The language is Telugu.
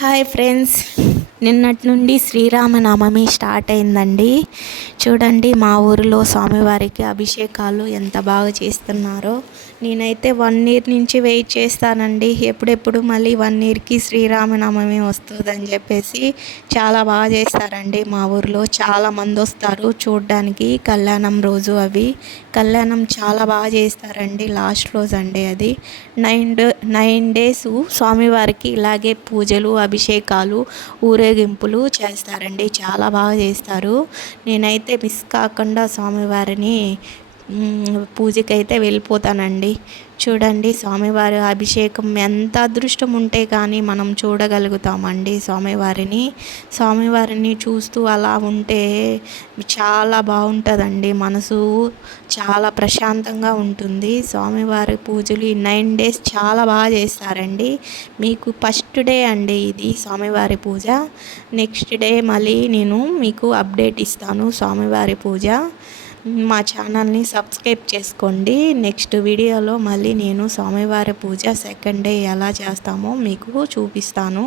హాయ్ ఫ్రెండ్స్, నిన్నటి నుండి శ్రీరామనవమి స్టార్ట్ అయిందండి. చూడండి, మా ఊరిలో స్వామివారికి అభిషేకాలు ఎంత బాగా చేస్తున్నారో. నేనైతే 1 ఇయర్ నుంచి వెయిట్ చేస్తానండి, ఎప్పుడెప్పుడు మళ్ళీ 1 ఇయర్కి శ్రీరామనవమి వస్తుందని చెప్పేసి. చాలా బాగా చేస్తారండి మా ఊరిలో. చాలామంది వస్తారు చూడ్డానికి కళ్యాణం రోజు. కళ్యాణం చాలా బాగా చేస్తారండి. లాస్ట్ రోజు అండి అది. 9 డేస్ స్వామివారికి ఇలాగే పూజలు, అభిషేకాలు, ఊరేగింపులు చేస్తారండి. చాలా బాగా చేస్తారు. నేనైతే మిస్ కాకుండా స్వామివారిని పూజకైతే వెళ్ళిపోతానండి. చూడండి, స్వామివారి అభిషేకం ఎంత అదృష్టం ఉంటే కానీ మనం చూడగలుగుతామండి స్వామివారిని చూస్తూ అలా ఉంటే చాలా బాగుంటుందండి. మనసు చాలా ప్రశాంతంగా ఉంటుంది. స్వామివారి పూజలు ఈ 9 డేస్ చాలా బాగా చేస్తారండి. మీకు ఫస్ట్ డే అండి ఇది స్వామివారి పూజ. నెక్స్ట్ డే మళ్ళీ నేను మీకు అప్డేట్ ఇస్తాను స్వామివారి పూజ. మా ఛానల్ని సబ్స్క్రైబ్ చేసుకోండి. నెక్స్ట్ వీడియోలో మళ్ళీ నేను స్వామివారి పూజ సెకండ్ డే ఎలా చేస్తామో మీకు చూపిస్తాను.